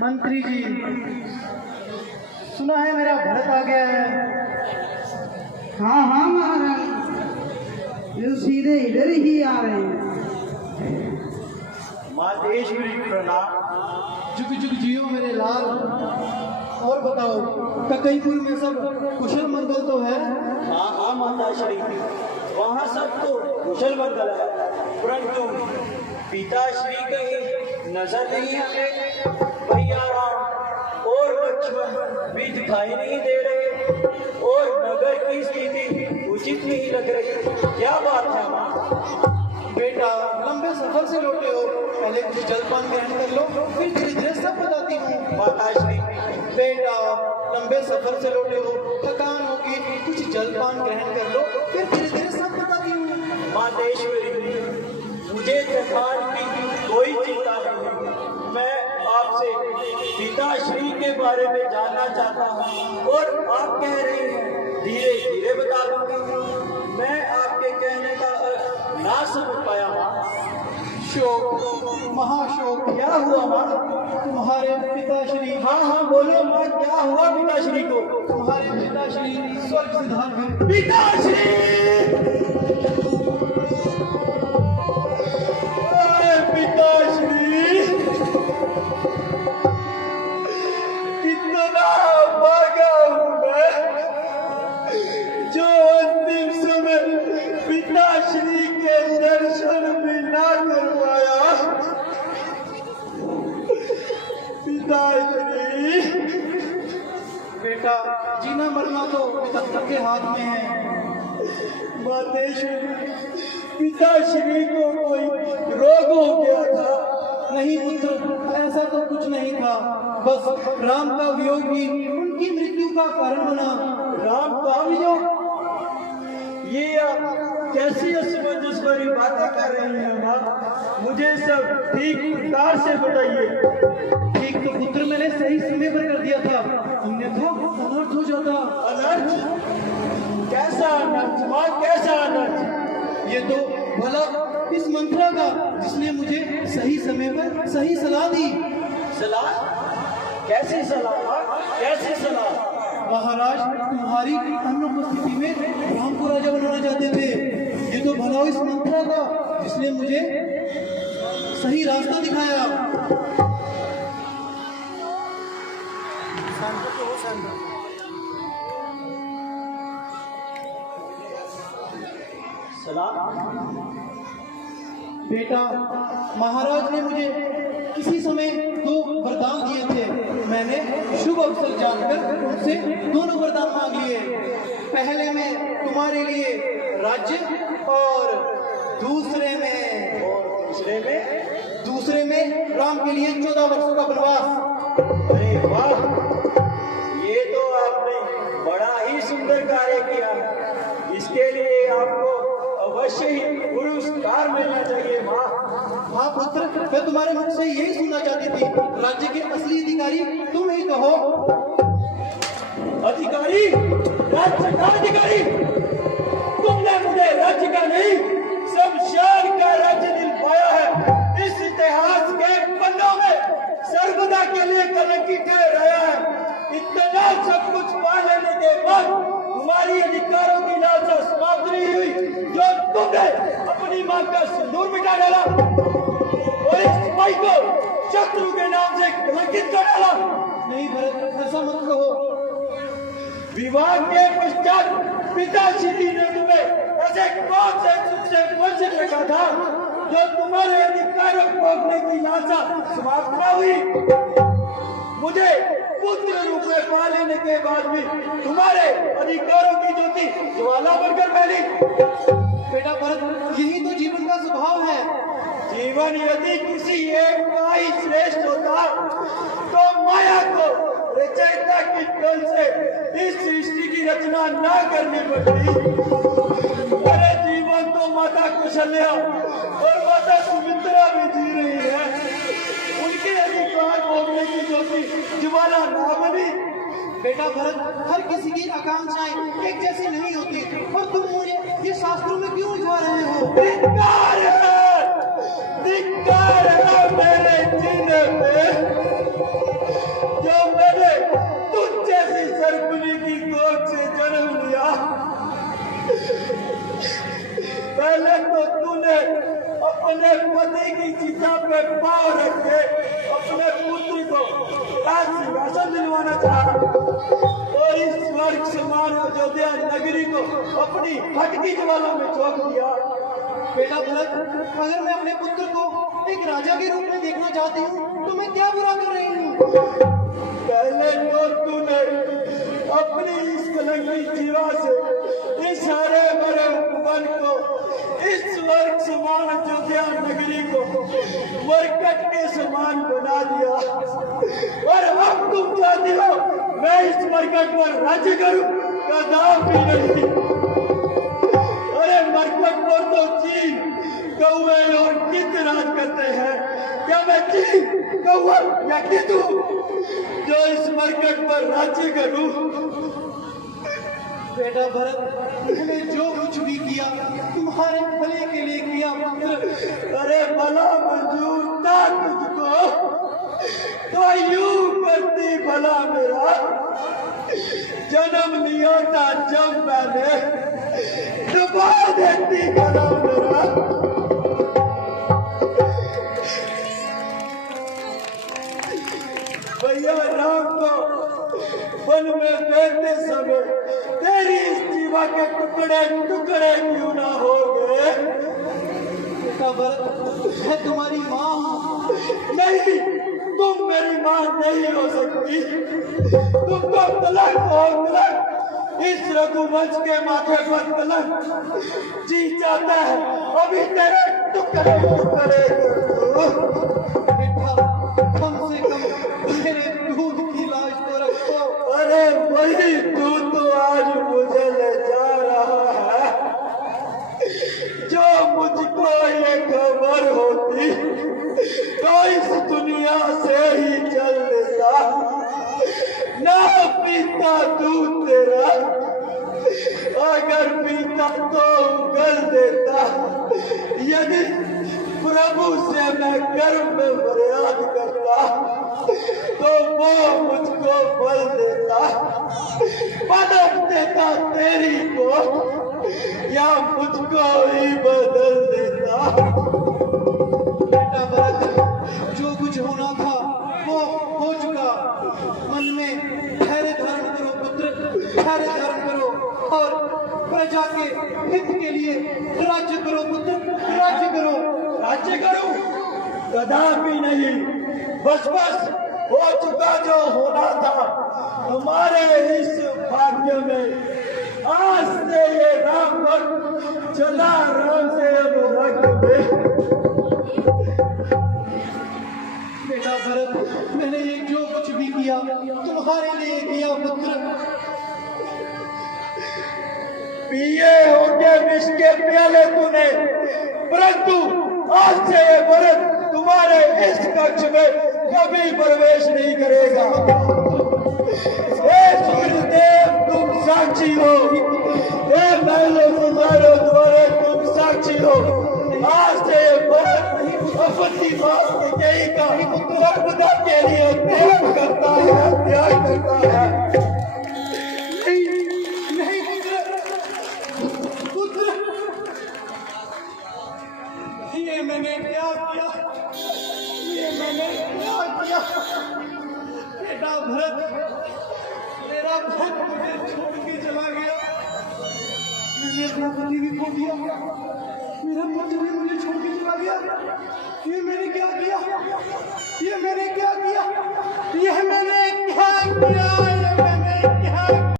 मंत्री जी, सुना है मेरा भरत आ गया है। हाँ हाँ महारानी, ये सीधे इधर ही आ रहे हैं। मातेश्वरी प्रणाम। जुग जुग जियो मेरे लाल। और बताओ, ककईपुर में सब कुशल मंगल तो है? हाँ हाँ माता श्री, वहाँ सब तो कुशल मंगल है, परंतु पिताश्री कहीं नजर नहीं हमें। भैया राम और लक्ष्मण भी दिखाई नहीं दे रहे और नगर की स्थिति उचित नहीं लग रही। क्या बात है माँ? बेटा, लंबे सफर से लौटे हो, पहले कुछ जलपान ग्रहण कर लो, फिर धीरे धीरे सब बताती हूँ। माताश्री, बेटा, लंबे सफर से लौटे हो, थकान होगी, कुछ जलपान ग्रहण कर लो, फिर धीरे धीरे सब बताती हूँ। मातेश्वरी, मुझे थकान की कोई चिंता नहीं। मैं आपसे पिताश्री के बारे में जानना चाहता हूँ और आप कह रहे हैं धीरे धीरे बता दूंगी। मैं आपके कहने का अर्थ ना समझ पाया माँ। शोक, महाशोक। क्या हुआ माँ? तुम्हारे पिताश्री, हाँ हाँ बोलो माँ, क्या हुआ पिताश्री को? तुम्हारे पिताश्री स्वर्ग सिधार हैं। पिताश्री, पिताश्री, कितना भागा हूँ मैं जो अंतिम समय पिताश्री के दर्शन भी ना कर पाया। पिताश्री, बेटा, जीना मरना तो पिता के हाथ में है। मातेश्वरी, पिताश्री को कोई रोग हो गया था? नहीं पुत्र, ऐसा तो कुछ नहीं था, बस राम का वियोग ही उनकी मृत्यु का कारण बना। राम का वियोग? ये आप कैसी असमंजस भरी बातें कर रही हैं माँ? मुझे सब ठीक प्रकार से बताइए। ठीक तो पुत्र मैंने सही समय पर कर दिया था, अन्यथा अनर्थ हो जाता। अनर्थ? कैसा अनर्थ माँ, कैसा अनर्थ? ये तो भला इस मंत्रा का, जिसने मुझे सही समय पर सही सलाह दी। सलाह? कैसी सलाह माँ, कैसी सलाह? महाराज तुम्हारी अनुपस्थिति में राम को राजा बनाना चाहते थे। ये तो भला इस मंत्रा का, जिसने मुझे सही रास्ता दिखाया। बेटा, महाराज ने मुझे किसी समय 2 वरदान दिए थे। मैंने शुभ अवसर जानकर उनसे दोनों वरदान मांग लिए। पहले में तुम्हारे लिए राज्य और दूसरे में राम के लिए 14 वर्षों का वनवास। अरे वाह, ये तो आपने बड़ा ही सुंदर कार्य किया। इसके लिए आपको अवश्य ही पुरस्कार मिलना चाहिए माँ। हाँ पुत्र, मैं तुम्हारे मुख से यही सुनना चाहती थी। राज्य के असली अधिकारी तुम ही कहो। अधिकारी? राज्य का अधिकारी? तुमने मुझे राज्य का नहीं, शमशान का राज्य दिलवाया है। इस इतिहास के पन्नों में सर्वदा के लिए कलंकित रहा है। इतना सब कुछ पा लेने के बाद तुम्हारी अधिकारों की लालसा समाप्त नहीं हुई, जो तुमने अपनी मां का सिंदूर मिटा डाला और इस भाई को शत्रु के नाम से कलंकित कर डाला। नहीं भरत, ऐसा मत कहो। विवाह के पश्चात पिताश्री ने तुम्हें ऐसे कौन से सुख से वंचित रखा था जो तुम्हारे अधिकारों को भोगने की लालसा समाप्त न हुई? मुझे पुत्र रूप में पा लेने के बाद भी तुम्हारे अधिकारों की ज्योति ज्वाला बनकर फैली। बेटा भरत, यही तो जीवन का स्वभाव है। जीवन यदि किसी एक का ही श्रेष्ठ होता तो माया को रचयिता की कल से इस सृष्टि की रचना न करनी पड़ती। अरे जीवन तो माता कौशल्या और माता सुमित्रा भी जी रही है। उनके अधिकार भोगने की ज्योति ज्वाला ना बनी। बेटा भरत, हर किसी की आकांक्षाएं एक जैसी नहीं होती, और तुम मुझे ये शास्त्रों में क्यों उलझा रहे हो? धिक्कार है मेरे चिन्ह पे। अपने पति की चिता पे पांव रख के अपने पुत्र को राजसिंहासन दिलवाना चाहा और इस स्वर्ग समान अयोध्या नगरी को अपनी भटकी ज्वाला में झोंक दिया। बेटा भरत, अगर मैं अपने पुत्र को एक राजा के रूप में देखना चाहती हूँ तो मैं क्या बुरा कर रही हूँ? पहले तो तूने अपनी इस कलंकी जीवा से इस हरे भरे वन को, इस स्वर्ग समान अयोध्या नगरी को मरकट के समान बना दिया और अब तुम चाहती हो मैं इस मरकट पर राज्य करूं? कदाप भी नहीं। अरे मरकट पर तो चीन, कौवे और गिद्ध राज करते हैं। क्या मैं चीन, कौवा या गिद्ध हूं जो इस मरकट पर राज्य करूं? बेटा भरत, मैंने जो कुछ भी किया तुम्हारे भले के लिए किया पुत्र। अरे भला मंजूर था तुझको तो यूं करती भला मेरा जन्म लिया था जब मैंने डुबा देती भला मेरा। भैया राम को वन में बैठते समय तेरी इस जीवा के टुकड़े टुकड़े क्यों ना हो गए? बेटा भरत, मैं तुम्हारी माँ हूँ। नहीं, तुम मेरी माँ नहीं हो सकती। तुम तो कलंक हो, कलंक। इस रघुवंश के माथे पर कलंक जी जाता है। अभी तेरे टुकड़े टुकड़े बेटा, कम से कम मेरे दूध की लाश तो रखो। अरे वही दूध तो आज मुझे ले जा रहा है। जो मुझको ये खबर होती तो इस दुनिया से ही चल देता, ना पीता दूध तेरा। अगर पीता तो उगल देता। यदि प्रभु से मैं गर्व में फरियाद करता तो वो मुझको फल देता, पलट देता तेरी को या मुझको ही बदल देता। बेटा भरत, जो कुछ होना था वो हो चुका। मन में धैर्य धारण करो पुत्र, धैर्य धारण करो और प्रजा के हित के लिए राज्य करो पुत्र, राज्य करो। राज्य करूं? कदापि नहीं। बस बस हो चुका जो होना था हमारे इस भाग्य में। आज से ये राम भक्त चला राम से अनुराग में। बेटा भरत, मैंने ये जो कुछ भी किया तुम्हारे लिए किया पुत्र। पिए होंगे विष के प्याले तूने, परंतु आज से ये भरत तुम्हारे इस कक्ष में कभी प्रवेश नहीं करेगा। हे सूर्यदेव तुम साक्षी हो, हे महलों तुम्हारे द्वारे तुम साक्षी हो। आज से ये भरत अपनी बात यही का सर्वदा के लिए त्याग करता है, त्याग करता है। नहीं पुत्र, ये मैंने क्या किया, ये मैंने क्या किया? बेटा भरत, मेरा भक्त मुझे छोड़ के चला गया। मैंने अपना पति भी खो दिया, मेरा पुत्र भी मुझे छोड़ के चला गया। ये मैंने क्या किया, ये मैंने क्या